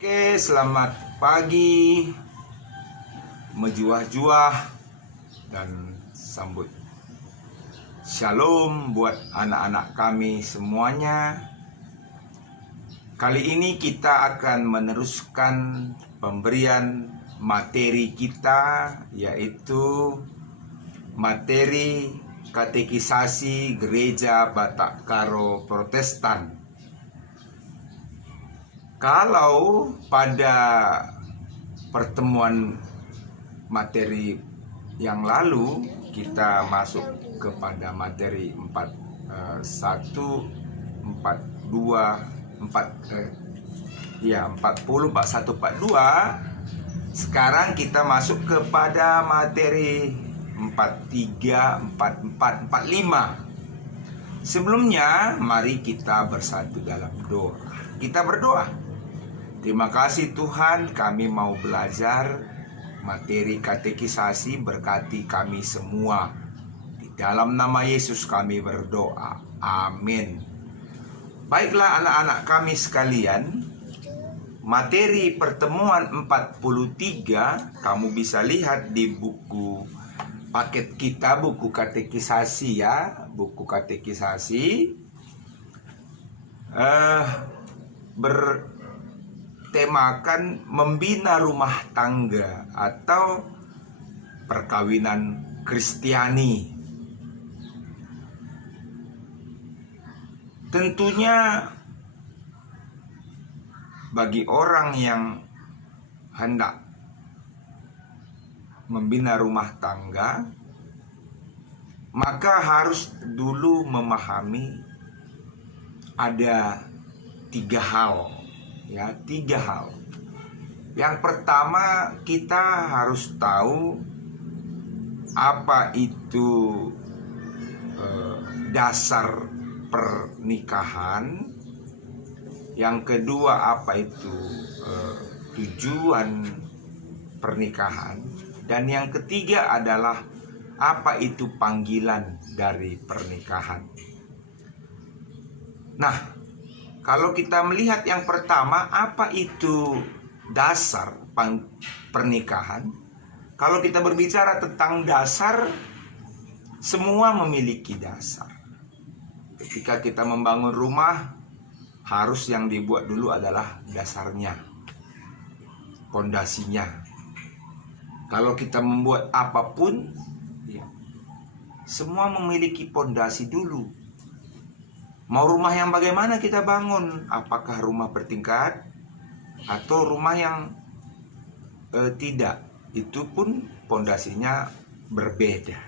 Oke, selamat pagi, mejuah-juah, dan sambut shalom buat anak-anak kami semuanya. Kali ini kita akan meneruskan pemberian materi kita, yaitu materi katekisasi Gereja Batak Karo Protestan. Kalau pada pertemuan materi yang lalu kita masuk kepada materi 40, 41, 42, sekarang kita masuk kepada materi 43, 44, 45. Sebelumnya, mari kita bersatu dalam doa. Kita berdoa. Terima kasih Tuhan, kami mau belajar materi katekisasi, berkati kami semua. Di dalam nama Yesus kami berdoa. Amin. Baiklah anak-anak kami sekalian, materi pertemuan 43 kamu bisa lihat di buku paket kita, buku katekisasi ya, buku katekisasi bertemakan membina rumah tangga atau perkawinan Kristiani. Tentunya bagi orang yang hendak membina rumah tangga, maka harus dulu memahami ada tiga hal. Ya, tiga hal. Yang pertama, kita harus tahu apa itu dasar pernikahan. Yang kedua, apa itu tujuan pernikahan. Dan yang ketiga adalah apa itu panggilan dari pernikahan. Nah, kalau kita melihat yang pertama, apa itu dasar pernikahan? Kalau kita berbicara tentang dasar, semua memiliki dasar. Ketika kita membangun rumah, harus yang dibuat dulu adalah dasarnya, pondasinya. Kalau kita membuat apapun, ya, semua memiliki pondasi dulu. Mau rumah yang bagaimana kita bangun? Apakah rumah bertingkat atau rumah yang tidak? Itu pun pondasinya berbeda.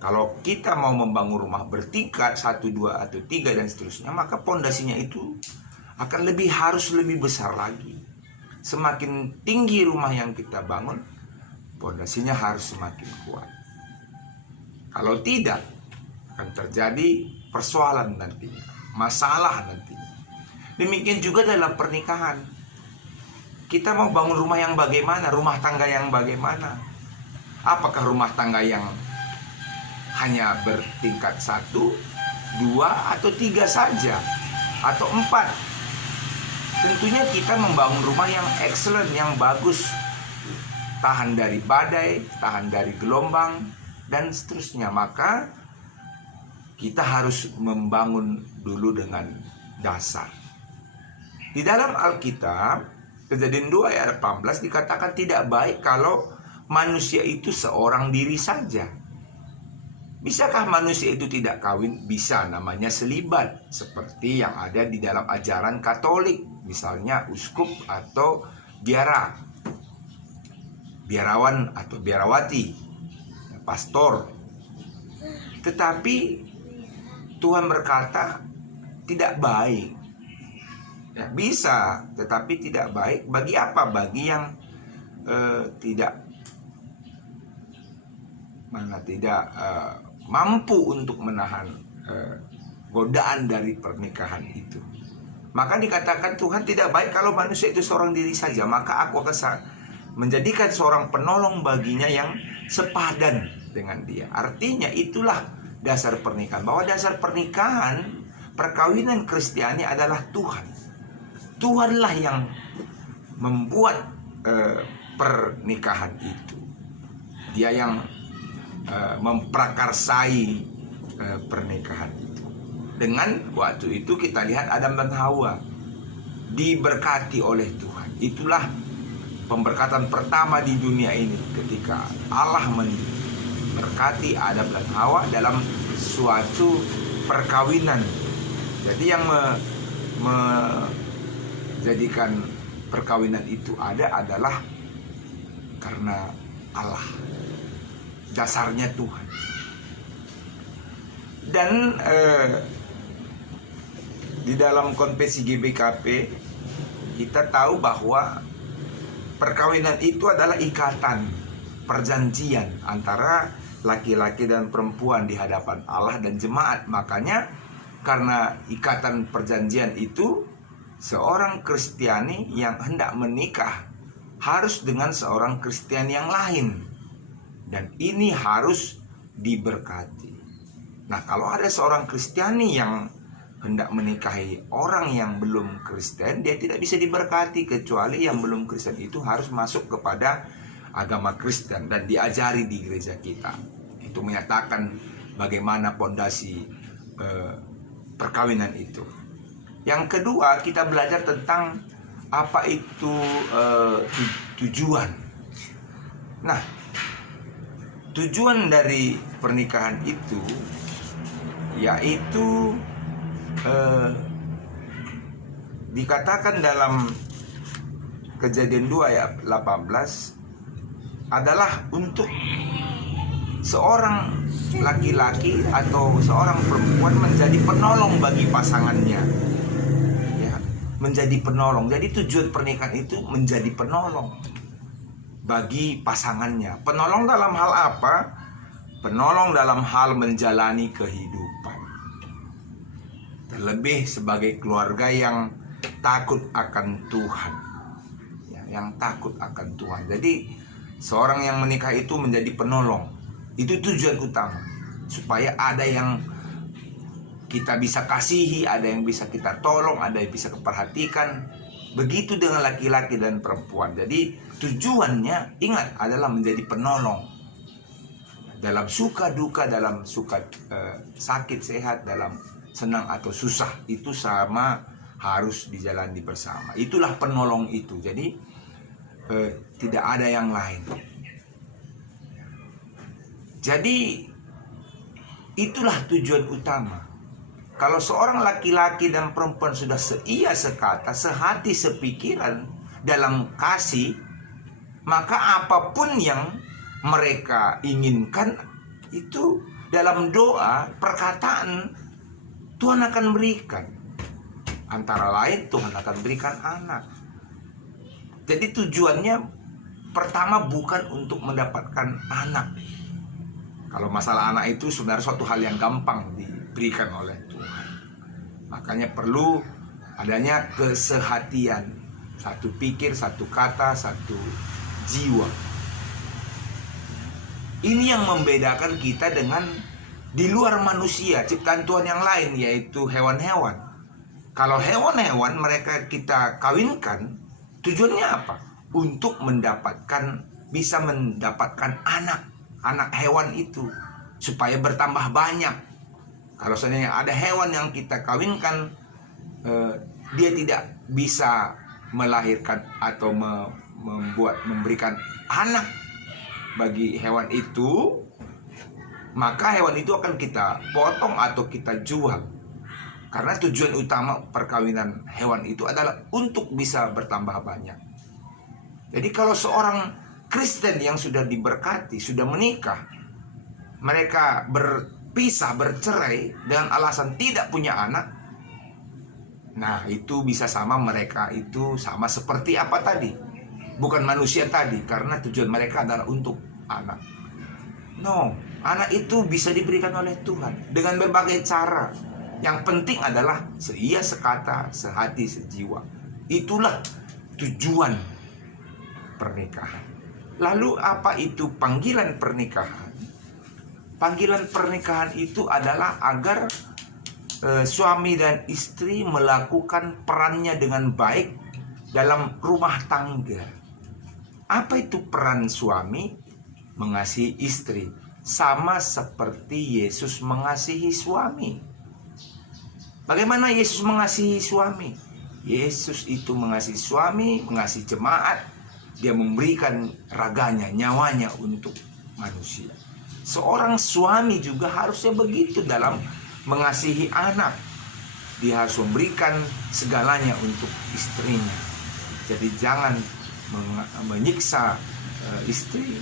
Kalau kita mau membangun rumah bertingkat 1, 2, atau 3 dan seterusnya, maka pondasinya itu akan harus lebih besar lagi. Semakin tinggi rumah yang kita bangun, pondasinya harus semakin kuat. Kalau tidak, akan terjadi persoalan nantinya, masalah nantinya. Demikian juga dalam pernikahan. Kita mau bangun rumah yang bagaimana? Rumah tangga yang bagaimana? Apakah rumah tangga yang hanya bertingkat 1, 2, atau 3 saja? Atau 4? Tentunya kita membangun rumah yang excellent, yang bagus, tahan dari badai, tahan dari gelombang, dan seterusnya. Maka kita harus membangun dulu dengan dasar. Di dalam Alkitab, Kejadian 2 ayat 18 dikatakan tidak baik kalau manusia itu seorang diri saja. Bisakah manusia itu tidak kawin? Bisa, namanya selibat. Seperti yang ada di dalam ajaran Katolik. Misalnya uskup atau biarawan atau biarawati, pastor. Tetapi Tuhan berkata tidak baik. Ya, bisa, tetapi tidak baik. Bagi apa? Bagi yang tidak mampu untuk menahan godaan dari pernikahan itu. Maka dikatakan Tuhan tidak baik kalau manusia itu seorang diri saja. Maka aku akan menjadikan seorang penolong baginya yang sepadan dengan dia. Artinya itulah dasar pernikahan, bahwa dasar pernikahan, perkawinan Kristiani adalah Tuhan. Tuhanlah yang membuat pernikahan itu. Dia yang memprakarsai pernikahan itu. Dengan waktu itu kita lihat Adam dan Hawa diberkati oleh Tuhan. Itulah pemberkatan pertama di dunia ini ketika Allah memberkati Adam dan Hawa dalam suatu perkawinan. Jadi yang menjadikan perkawinan itu adalah karena Allah. Dasarnya Tuhan. Dan di dalam konvensi GBKP kita tahu bahwa perkawinan itu adalah ikatan perjanjian antara laki-laki dan perempuan di hadapan Allah dan jemaat. Makanya karena ikatan perjanjian itu, seorang Kristiani yang hendak menikah harus dengan seorang Kristiani yang lain. Dan ini harus diberkati. Nah, kalau ada seorang Kristiani yang hendak menikahi orang yang belum Kristen, dia tidak bisa diberkati kecuali yang belum Kristen itu harus masuk kepada agama Kristen dan diajari di gereja kita. Itu menyatakan bagaimana pondasi perkawinan itu. Yang kedua, kita belajar tentang apa itu tujuan. Nah, tujuan dari pernikahan itu yaitu dikatakan dalam Kejadian 2 ayat 18 adalah untuk seorang laki-laki atau seorang perempuan menjadi penolong bagi pasangannya, ya, menjadi penolong. Jadi tujuan pernikahan itu menjadi penolong bagi pasangannya. Penolong dalam hal apa? Penolong dalam hal menjalani kehidupan. Terlebih sebagai keluarga yang takut akan Tuhan, ya, yang takut akan Tuhan. Jadi seorang yang menikah itu menjadi penolong. Itu tujuan utama, supaya ada yang kita bisa kasihi, ada yang bisa kita tolong, ada yang bisa perhatikan. Begitu dengan laki-laki dan perempuan. Jadi tujuannya, ingat, adalah menjadi penolong dalam suka duka, dalam suka sakit sehat, dalam senang atau susah. Itu sama, harus dijalani bersama. Itulah penolong itu. Jadi tidak ada yang lain. Jadi itulah tujuan utama. Kalau seorang laki-laki dan perempuan sudah seia sekata, sehati sepikiran dalam kasih, maka apapun yang mereka inginkan itu dalam doa, perkataan, Tuhan akan berikan. Antara lain Tuhan akan berikan anak. Jadi tujuannya pertama bukan untuk mendapatkan anak. Kalau masalah anak itu sebenarnya suatu hal yang gampang diberikan oleh Tuhan. Makanya perlu adanya kesehatian. Satu pikir, satu kata, satu jiwa. Ini yang membedakan kita dengan di luar manusia, ciptaan Tuhan yang lain, yaitu hewan-hewan. Kalau hewan-hewan mereka kita kawinkan, tujuannya apa? Untuk bisa mendapatkan anak hewan itu, supaya bertambah banyak. Kalau seandainya ada hewan yang kita kawinkan, dia tidak bisa melahirkan atau memberikan anak bagi hewan itu, maka hewan itu akan kita potong atau kita jual. Karena tujuan utama perkawinan hewan itu adalah untuk bisa bertambah banyak. Jadi kalau seorang Kristen yang sudah diberkati, sudah menikah, mereka berpisah, bercerai dengan alasan tidak punya anak, nah itu bisa sama, mereka itu sama seperti apa tadi, bukan manusia tadi, karena tujuan mereka adalah untuk anak. No, anak itu bisa diberikan oleh Tuhan dengan berbagai cara. Yang penting adalah seia sekata, sehati, sejiwa. Itulah tujuan pernikahan. Lalu apa itu panggilan pernikahan? Panggilan pernikahan itu adalah agar suami dan istri melakukan perannya dengan baik dalam rumah tangga. Apa itu peran suami? Mengasihi istri, sama seperti Yesus mengasihi suami. Bagaimana Yesus mengasihi suami? Yesus itu mengasihi suami, mengasihi jemaat. Dia memberikan raganya, nyawanya untuk manusia. Seorang suami juga harusnya begitu dalam mengasihi anak. Dia harus memberikan segalanya untuk istrinya. Jadi jangan menyiksa istri,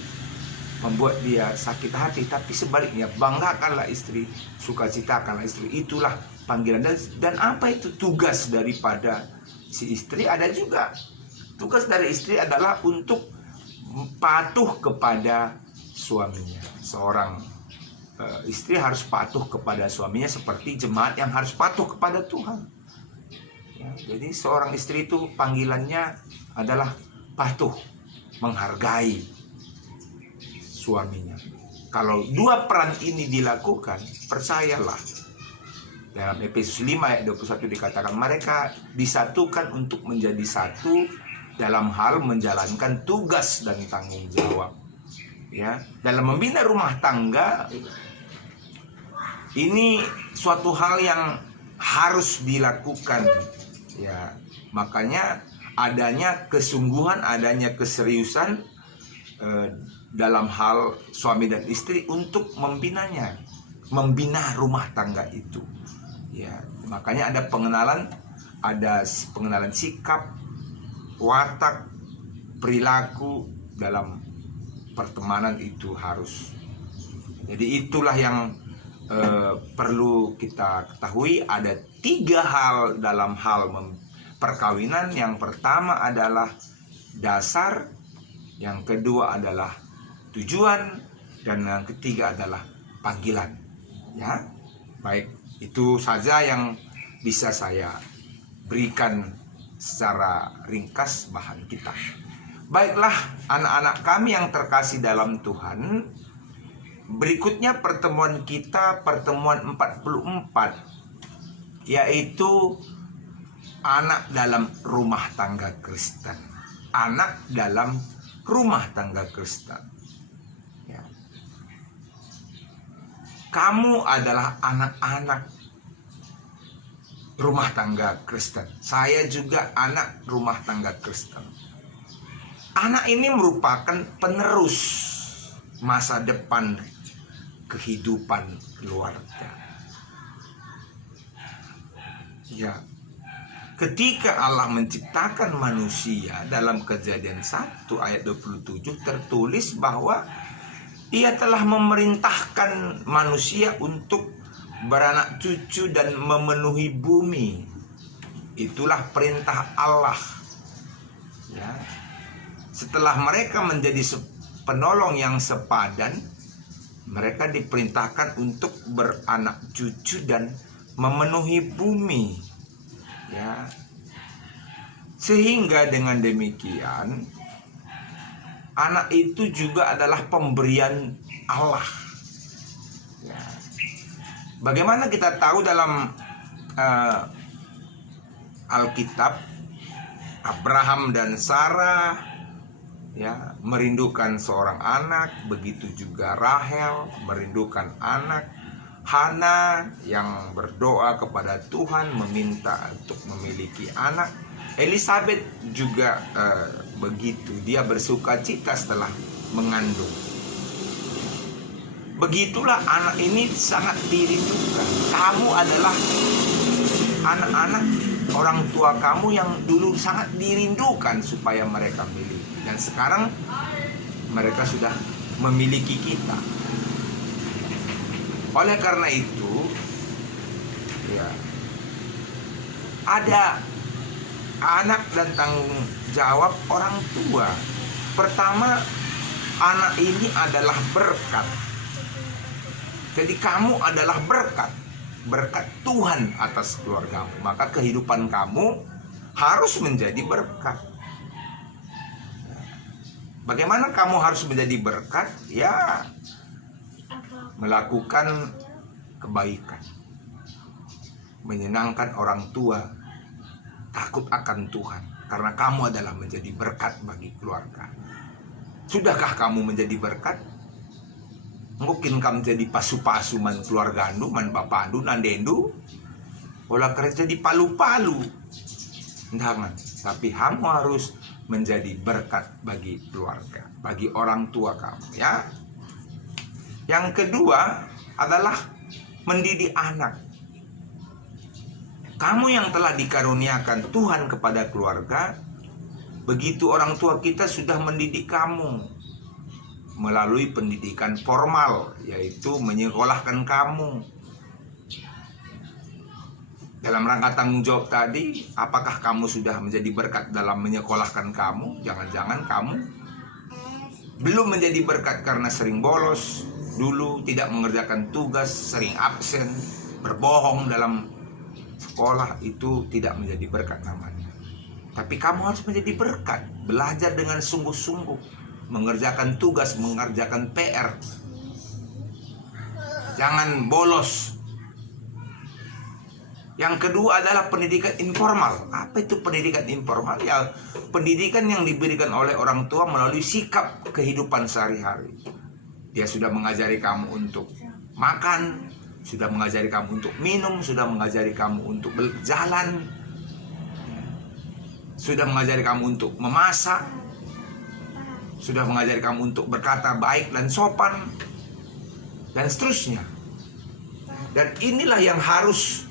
membuat dia sakit hati, tapi sebaliknya banggakanlah istri, sukacitakanlah istri. Itulah panggilan. Dan apa itu tugas daripada si istri? Ada juga tugas dari istri adalah untuk patuh kepada suaminya. Seorang istri harus patuh kepada suaminya seperti jemaat yang harus patuh kepada Tuhan. Ya, jadi seorang istri itu panggilannya adalah patuh, menghargai suaminya. Kalau dua peran ini dilakukan, percayalah, dalam Efesus 5 ayat 21 dikatakan mereka disatukan untuk menjadi satu dalam hal menjalankan tugas dan tanggung jawab. Ya, dalam membina rumah tangga ini suatu hal yang harus dilakukan. Ya, makanya adanya kesungguhan, adanya keseriusan dalam hal suami dan istri untuk membina rumah tangga itu. Ya, makanya ada pengenalan sikap, watak, perilaku dalam pertemanan itu harus. Jadi itulah yang perlu kita ketahui. Ada 3 hal dalam hal perkawinan. Yang pertama adalah dasar, yang kedua adalah tujuan, dan yang ketiga adalah panggilan. Ya, baik, itu saja yang bisa saya berikan secara ringkas bahan kita. Baiklah anak-anak kami yang terkasih dalam Tuhan, berikutnya pertemuan kita, pertemuan 44, yaitu anak dalam rumah tangga Kristen. Anak dalam rumah tangga Kristen. Ya. Kamu adalah anak-anak rumah tangga Kristen. Saya juga anak rumah tangga Kristen. Anak ini merupakan penerus masa depan kehidupan keluarga. Ya, ketika Allah menciptakan manusia, dalam Kejadian 1 ayat 27 tertulis bahwa Ia telah memerintahkan manusia untuk beranak cucu dan memenuhi bumi. Itulah perintah Allah. Ya. Setelah mereka menjadi penolong yang sepadan, mereka diperintahkan untuk beranak cucu dan memenuhi bumi. Ya. Sehingga dengan demikian, anak itu juga adalah pemberian Allah. Ya. Bagaimana kita tahu dalam Alkitab, Abraham dan Sarah ya merindukan seorang anak, begitu juga Rahel merindukan anak. Hana yang berdoa kepada Tuhan meminta untuk memiliki anak. Elizabeth juga begitu, dia bersuka cita setelah mengandung. Begitulah anak ini sangat dirindukan. Kamu adalah anak-anak orang tua kamu yang dulu sangat dirindukan supaya mereka miliki. Dan sekarang mereka sudah memiliki kita. Oleh karena itu, ya, ada anak dan tanggung jawab orang tua. Pertama, anak ini adalah berkat. Jadi kamu adalah berkat Tuhan atas keluargamu. Maka kehidupan kamu harus menjadi berkat. Bagaimana kamu harus menjadi berkat? Ya, melakukan kebaikan, menyenangkan orang tua, takut akan Tuhan. karena kamu adalah menjadi berkat bagi keluarga. Sudahkah kamu menjadi berkat? Mungkin kamu jadi pasu-pasu man keluarga andu, man bapak andu, nandendu, olah kerja di palu-palu. Jangan, tapi kamu harus menjadi berkat bagi keluarga, bagi orang tua kamu, ya. Yang kedua adalah mendidik anak. Kamu yang telah dikaruniakan Tuhan kepada keluarga, begitu orang tua kita sudah mendidik kamu melalui pendidikan formal, yaitu menyekolahkan kamu. Dalam rangka tanggung jawab tadi, apakah kamu sudah menjadi berkat dalam menyekolahkan kamu? Jangan-jangan kamu belum menjadi berkat karena sering bolos dulu, tidak mengerjakan tugas, sering absen, berbohong dalam sekolah. Itu tidak menjadi berkat namanya. Tapi kamu harus menjadi berkat, belajar dengan sungguh-sungguh, mengerjakan tugas, mengerjakan PR. Jangan bolos. Yang kedua adalah pendidikan informal. Apa itu pendidikan informal? Ya, pendidikan yang diberikan oleh orang tua melalui sikap kehidupan sehari-hari. Dia sudah mengajari kamu untuk makan, sudah mengajari kamu untuk minum, sudah mengajari kamu untuk berjalan, sudah mengajari kamu untuk memasak, sudah mengajari kamu untuk berkata baik dan sopan, dan seterusnya. Dan inilah yang harus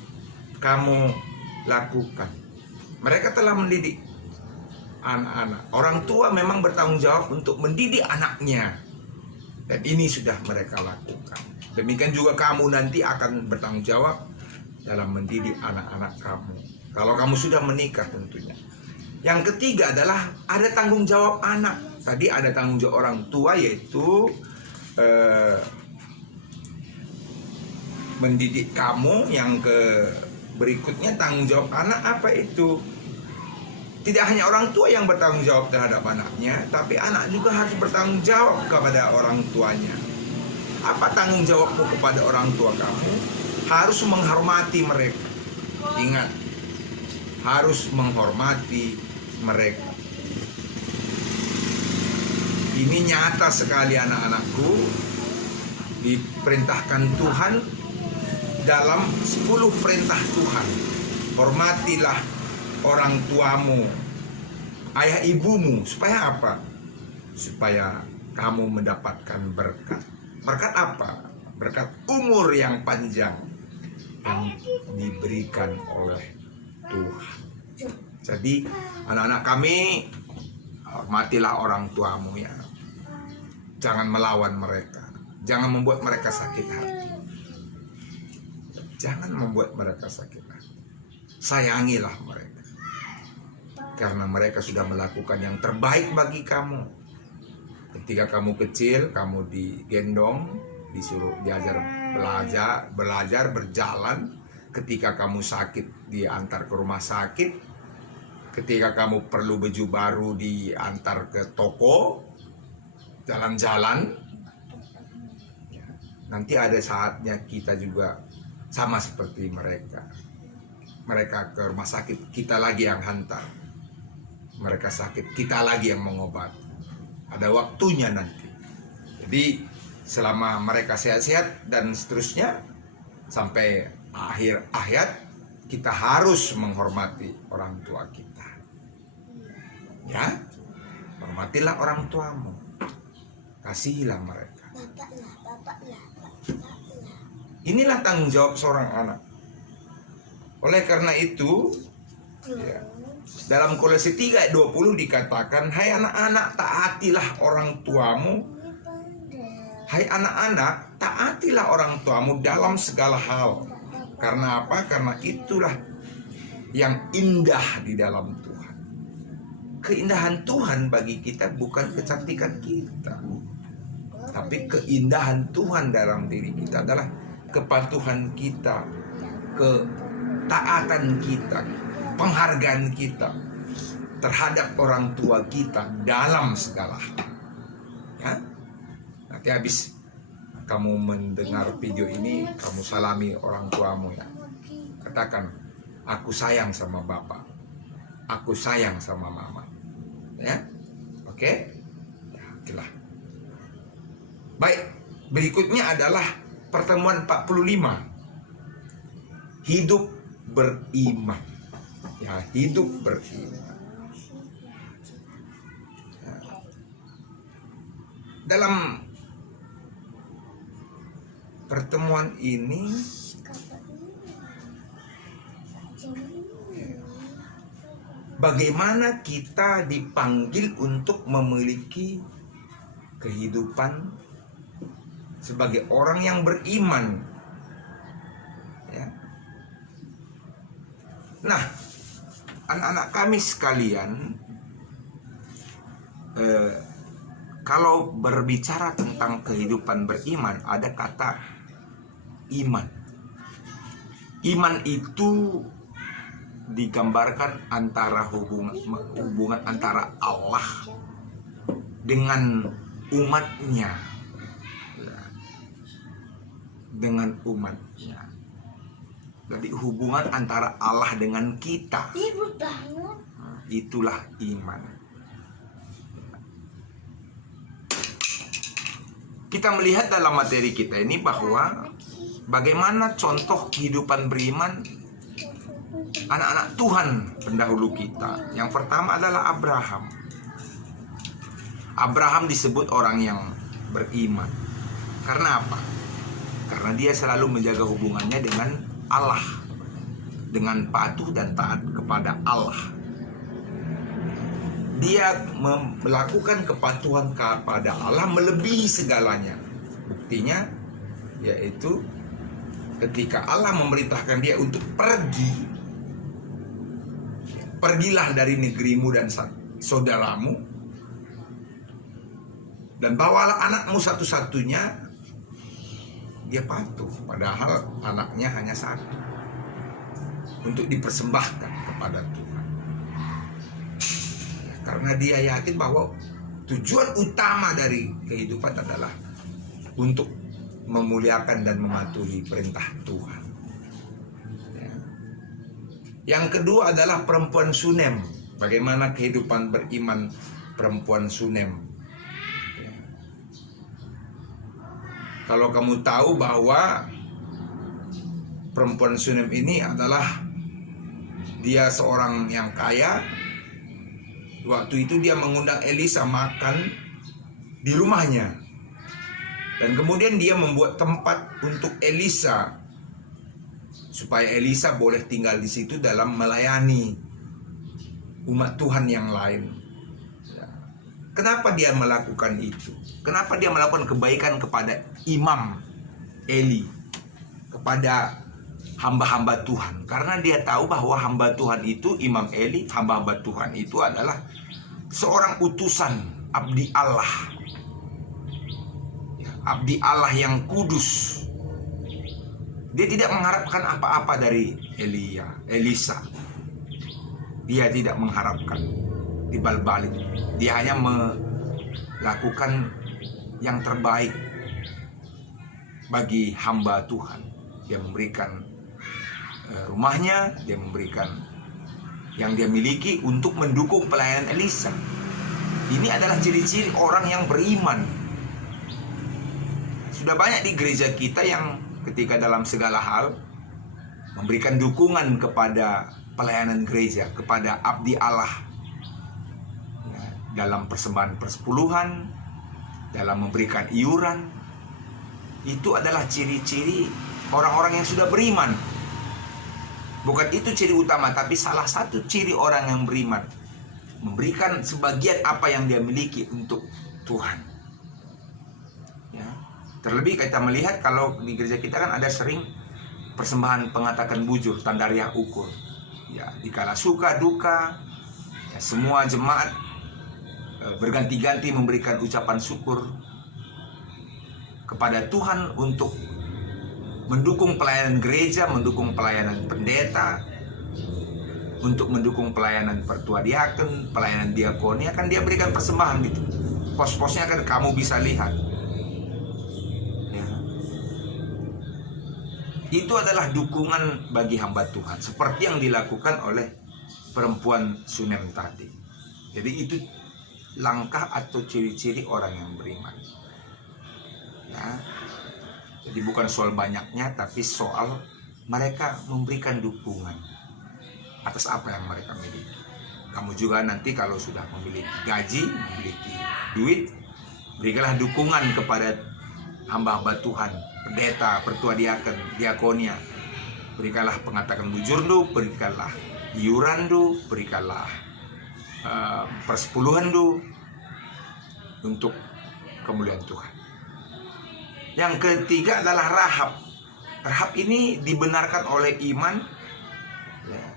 kamu lakukan. Mereka telah mendidik anak-anak. Orang tua memang bertanggung jawab untuk mendidik anaknya, dan ini sudah mereka lakukan. Demikian juga kamu nanti akan bertanggung jawab dalam mendidik anak-anak kamu, kalau kamu sudah menikah tentunya. Yang ketiga adalah ada tanggung jawab anak. Tadi ada tanggung jawab orang tua, yaitu mendidik kamu. Yang berikutnya tanggung jawab anak, apa itu? Tidak hanya orang tua yang bertanggung jawab terhadap anaknya, tapi anak juga harus bertanggung jawab kepada orang tuanya. Apa tanggung jawabmu kepada orang tua kamu? Harus menghormati mereka. Ingat, harus menghormati mereka. Ini nyata sekali anak-anakku, diperintahkan Tuhan dalam 10 perintah Tuhan. Hormatilah orang tuamu, ayah ibumu. Supaya apa? Supaya kamu mendapatkan berkat. Berkat apa? Berkat umur yang panjang yang diberikan oleh Tuhan. Jadi anak-anak kami, hormatilah orang tuamu ya. Jangan melawan mereka. Jangan membuat mereka sakit hati. Jangan membuat mereka sakit hati. Sayangilah mereka, karena mereka sudah melakukan yang terbaik bagi kamu. Ketika kamu kecil, kamu digendong, disuruh diajar belajar berjalan. Ketika kamu sakit, diantar ke rumah sakit. Ketika kamu perlu baju baru, diantar ke toko, jalan-jalan. Nanti ada saatnya kita juga sama seperti mereka. Mereka ke rumah sakit, kita lagi yang hantar. Mereka sakit, kita lagi yang mengobati. Ada waktunya nanti. Jadi selama mereka sehat-sehat dan seterusnya, sampai akhir hayat, kita harus menghormati orang tua kita. Ya, hormatilah orang tuamu. Kasihilah mereka. Inilah tanggung jawab seorang anak. Oleh karena itu, ya, dalam Kolose 3 ayat 20 dikatakan, hai anak-anak, taatilah orang tuamu. Hai anak-anak, taatilah orang tuamu dalam segala hal. Karena apa? Karena itulah yang indah di dalam Tuhan. Keindahan Tuhan bagi kita bukan kecantikan kita, tapi keindahan Tuhan dalam diri kita adalah kepatuhan kita, ketaatan kita, penghargaan kita terhadap orang tua kita dalam segala hal. Ya? Nanti habis kamu mendengar video ini, kamu salami orang tuamu ya. Katakan, aku sayang sama Bapak. aku sayang sama mama. Ya, oke? Ya, itulah. Baik, berikutnya adalah pertemuan 45. Hidup beriman. Ya, hidup beriman. Ya. Dalam pertemuan ini bagaimana kita dipanggil untuk memiliki kehidupan sebagai orang yang beriman. Ya. Nah, anak-anak kami sekalian, kalau berbicara tentang kehidupan beriman, ada kata iman. Iman itu digambarkan antara hubungan antara Allah dengan umatnya, ya, dengan umatnya. Jadi hubungan antara Allah dengan kita, itulah iman. Kita melihat dalam materi kita ini bahwa bagaimana contoh kehidupan beriman anak-anak Tuhan pendahulu kita. Yang pertama adalah Abraham. Abraham disebut orang yang beriman. Karena apa? Karena dia selalu menjaga hubungannya dengan Allah, dengan patuh dan taat kepada Allah. Dia melakukan kepatuhan kepada Allah melebihi segalanya. Buktinya yaitu ketika Allah memerintahkan dia untuk pergilah dari negerimu dan saudaramu dan bawalah anakmu satu-satunya. Dia patuh, padahal anaknya hanya satu, untuk dipersembahkan kepada Tuhan. Ya, karena dia yakin bahwa tujuan utama dari kehidupan adalah untuk memuliakan dan mematuhi perintah Tuhan. Ya. Yang kedua adalah perempuan Sunem. Bagaimana kehidupan beriman perempuan Sunem? Kalau kamu tahu bahwa perempuan Sunem ini adalah dia seorang yang kaya. Waktu itu dia mengundang Elisa makan di rumahnya. Dan kemudian dia membuat tempat untuk Elisa supaya Elisa boleh tinggal di situ dalam melayani umat Tuhan yang lain. Kenapa dia melakukan itu? Kenapa dia melakukan kebaikan kepada Imam Eli, kepada hamba-hamba Tuhan? Karena dia tahu bahwa hamba Tuhan itu, Imam Eli, hamba-hamba Tuhan itu adalah seorang utusan abdi Allah, abdi Allah yang kudus. Dia tidak mengharapkan apa-apa dari Elisa. Dia tidak mengharapkan timbal balik. Dia hanya melakukan yang terbaik bagi hamba Tuhan. Dia memberikan rumahnya, dia memberikan yang dia miliki untuk mendukung pelayanan Elisa. Ini adalah ciri-ciri orang yang beriman. Sudah banyak di gereja kita yang ketika dalam segala hal memberikan dukungan kepada pelayanan gereja, kepada abdi Allah, dalam persembahan persepuluhan, dalam memberikan iuran. Itu adalah ciri-ciri orang-orang yang sudah beriman. Bukan itu ciri utama, tapi salah satu ciri orang yang beriman. Memberikan sebagian apa yang dia miliki untuk Tuhan. Ya. Terlebih kita melihat kalau di gereja kita kan ada sering persembahan pengatakan bujur, tandariah ukur. Ya, dikala suka duka, ya, semua jemaat berganti-ganti memberikan ucapan syukur kepada Tuhan untuk mendukung pelayanan gereja, mendukung pelayanan pendeta, untuk mendukung pelayanan pertua diaken, pelayanan diakonia. Kan dia berikan persembahan gitu. Pos-posnya kan kamu bisa lihat ya. Itu adalah dukungan bagi hamba Tuhan, seperti yang dilakukan oleh perempuan Sunem tadi. Jadi itu langkah atau ciri-ciri orang yang beriman. Ya. Jadi bukan soal banyaknya, tapi soal mereka memberikan dukungan atas apa yang mereka miliki. Kamu juga nanti kalau sudah memiliki gaji, memiliki duit, berikanlah dukungan kepada hamba-hamba Tuhan, pendeta, pertua diaken, diakonia. Berikanlah pengatakan bujur du, berikanlah iuran du, berikanlah persepuluhan du untuk kemuliaan Tuhan. Yang ketiga adalah Rahab. Rahab ini dibenarkan oleh iman. Ya.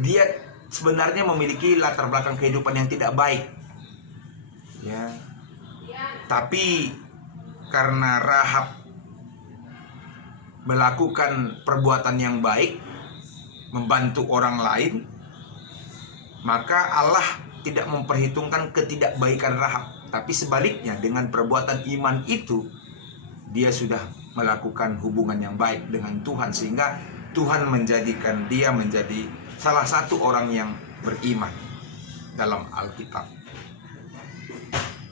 Dia sebenarnya memiliki latar belakang kehidupan yang tidak baik. Ya. Tapi karena Rahab melakukan perbuatan yang baik, membantu orang lain, maka Allah tidak memperhitungkan ketidakbaikan Rahab. Tapi sebaliknya, dengan perbuatan iman itu, dia sudah melakukan hubungan yang baik dengan Tuhan, sehingga Tuhan menjadikan dia menjadi salah satu orang yang beriman dalam Alkitab.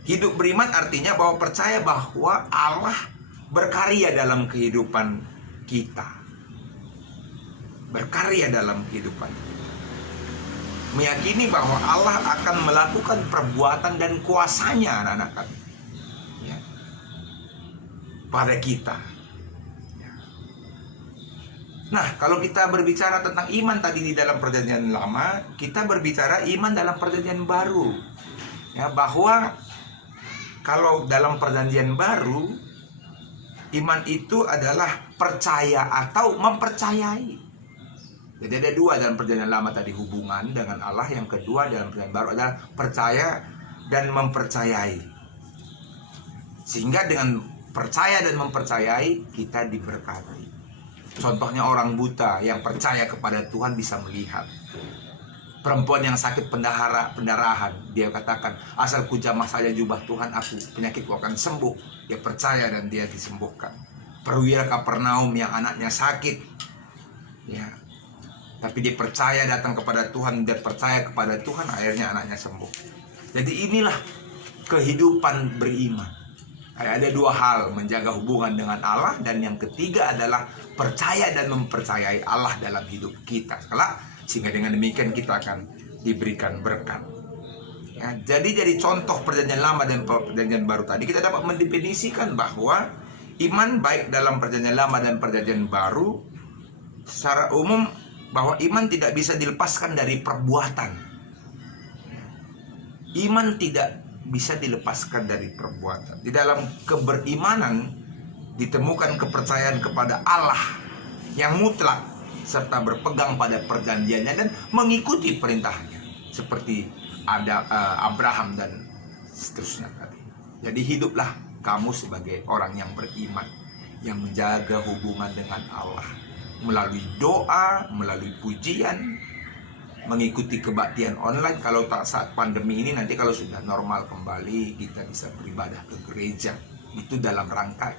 Hidup beriman artinya bahwa percaya bahwa Allah berkarya dalam kehidupan kita. Berkarya dalam kehidupan kita. Meyakini bahwa Allah akan melakukan perbuatan dan kuasanya anak-anak kami, ya, pada kita. Ya. Nah, kalau kita berbicara tentang iman tadi di dalam perjanjian lama, kita berbicara iman dalam perjanjian baru. Ya, bahwa kalau dalam perjanjian baru, iman itu adalah percaya atau mempercayai. Jadi ada dua dalam perjanjian lama tadi, hubungan dengan Allah. Yang kedua dalam perjanjian baru adalah percaya dan mempercayai. Sehingga dengan percaya dan mempercayai kita diberkati. Contohnya orang buta yang percaya kepada Tuhan bisa melihat. Perempuan yang sakit pendarahan, dia katakan, asal ku jamah saja jubah Tuhan, penyakitku akan sembuh. Dia percaya dan dia disembuhkan. Perwira Kapernaum yang anaknya sakit, ya, tapi dia percaya datang kepada Tuhan, dia percaya kepada Tuhan, akhirnya anaknya sembuh. Jadi inilah kehidupan beriman. Ada dua hal, menjaga hubungan dengan Allah, dan yang ketiga adalah percaya dan mempercayai Allah dalam hidup kita. Sehingga dengan demikian kita akan diberikan berkat. Ya, jadi contoh perjanjian lama dan perjanjian baru tadi, kita dapat mendefinisikan bahwa iman baik dalam perjanjian lama dan perjanjian baru secara umum, bahwa iman tidak bisa dilepaskan dari perbuatan. Iman tidak bisa dilepaskan dari perbuatan. Di dalam keberimanan ditemukan kepercayaan kepada Allah yang mutlak, serta berpegang pada perjanjiannya dan mengikuti perintahnya, seperti ada Abraham dan seterusnya tadi. Jadi hiduplah kamu sebagai orang yang beriman, yang menjaga hubungan dengan Allah melalui doa, melalui pujian, mengikuti kebaktian online. Kalau tak saat pandemi ini, nanti kalau sudah normal kembali, kita bisa beribadah ke gereja. Itu dalam rangka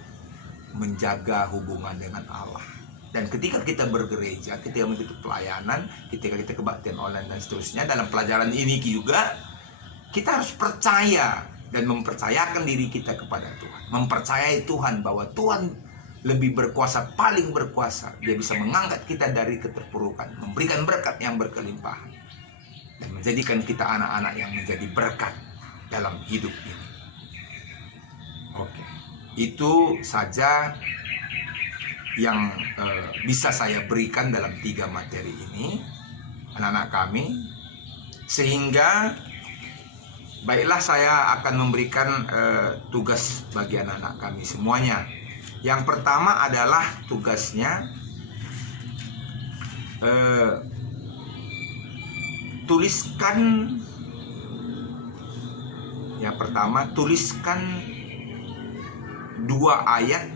menjaga hubungan dengan Allah. Dan ketika kita bergereja, ketika mengikuti pelayanan, ketika kita kebaktian online dan seterusnya, dalam pelajaran ini juga kita harus percaya dan mempercayakan diri kita kepada Tuhan. Mempercayai Tuhan bahwa Tuhan lebih berkuasa, paling berkuasa. Dia bisa mengangkat kita dari keterpurukan, memberikan berkat yang berkelimpahan, dan menjadikan kita anak-anak yang menjadi berkat dalam hidup ini. Oke, itu saja yang bisa saya berikan dalam 3 materi ini, anak-anak kami. Sehingga baiklah, saya akan memberikan tugas bagi anak-anak kami semuanya. Yang pertama adalah tugasnya tuliskan. Yang pertama, tuliskan 2 ayat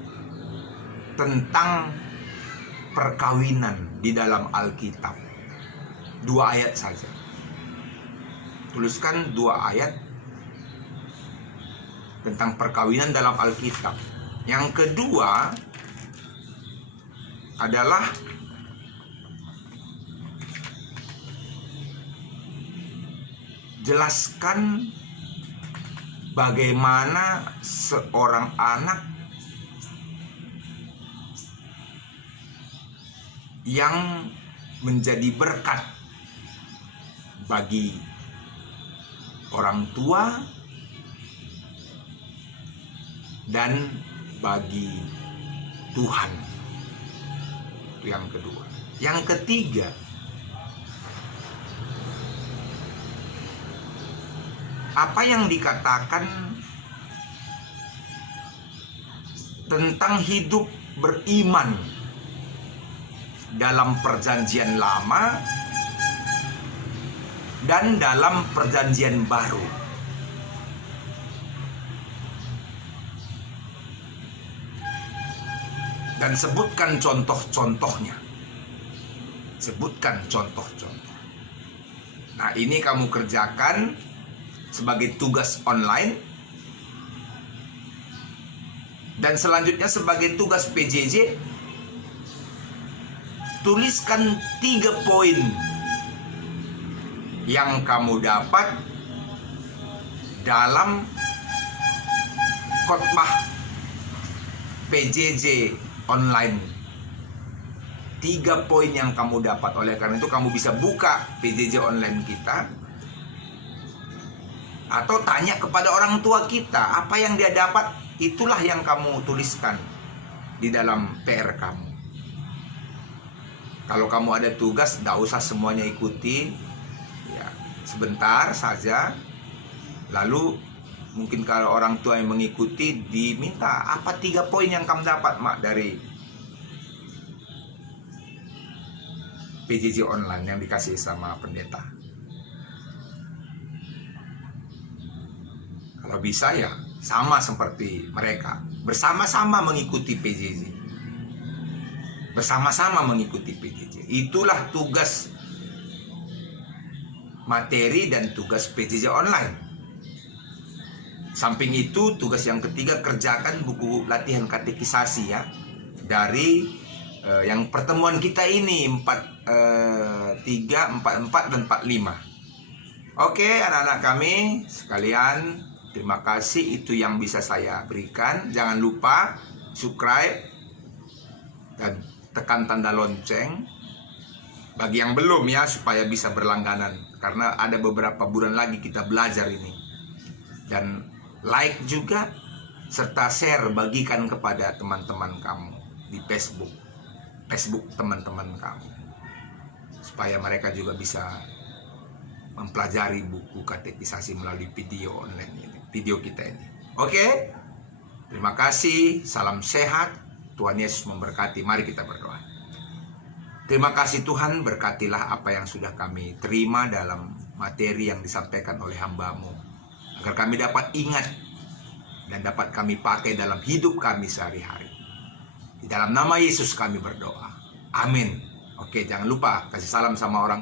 tentang perkawinan di dalam Alkitab. 2 ayat saja. Tuliskan 2 ayat tentang perkawinan dalam Alkitab. Yang kedua adalah jelaskan bagaimana seorang anak yang menjadi berkat bagi orang tua dan bagi Tuhan. Itu yang kedua. Yang ketiga, apa yang dikatakan tentang hidup beriman dalam perjanjian lama dan dalam perjanjian baru. Dan sebutkan contoh-contohnya. Sebutkan contoh-contoh. Nah, ini kamu kerjakan sebagai tugas online. Dan selanjutnya sebagai tugas PJJ, tuliskan 3 poin yang kamu dapat dalam khotbah PJJ online. 3 poin yang kamu dapat. Oleh karena itu kamu bisa buka PJJ online kita, atau tanya kepada orang tua kita apa yang dia dapat. Itulah yang kamu tuliskan di dalam PR kamu. Kalau kamu ada tugas, tidak usah semuanya ikuti ya, sebentar saja. Lalu mungkin kalau orang tua yang mengikuti, diminta apa 3 poin yang kamu dapat, Mak, dari PJJ online yang dikasih sama pendeta. Kalau bisa ya sama seperti mereka, bersama-sama mengikuti PJJ. Bersama-sama mengikuti PJJ. Itulah tugas materi dan tugas PJJ online. Samping itu, tugas yang ketiga, kerjakan buku latihan katekisasi ya, dari yang pertemuan kita ini 3, 44 dan 45. Oke, anak-anak kami sekalian, terima kasih, itu yang bisa saya berikan. Jangan lupa subscribe dan tekan tanda lonceng bagi yang belum ya, supaya bisa berlangganan, karena ada beberapa bulan lagi kita belajar ini. Dan like juga, serta share, bagikan kepada teman-teman kamu di Facebook teman-teman kamu, supaya mereka juga bisa mempelajari buku katekisasi melalui video online ini, video kita ini. Oke, terima kasih, salam sehat, Tuhan Yesus memberkati. Mari kita berdoa. Terima kasih Tuhan, berkatilah apa yang sudah kami terima dalam materi yang disampaikan oleh hamba-Mu, agar kami dapat ingat dan dapat kami pakai dalam hidup kami sehari-hari. Di dalam nama Yesus kami berdoa. Amin. Oke, jangan lupa kasih salam sama orang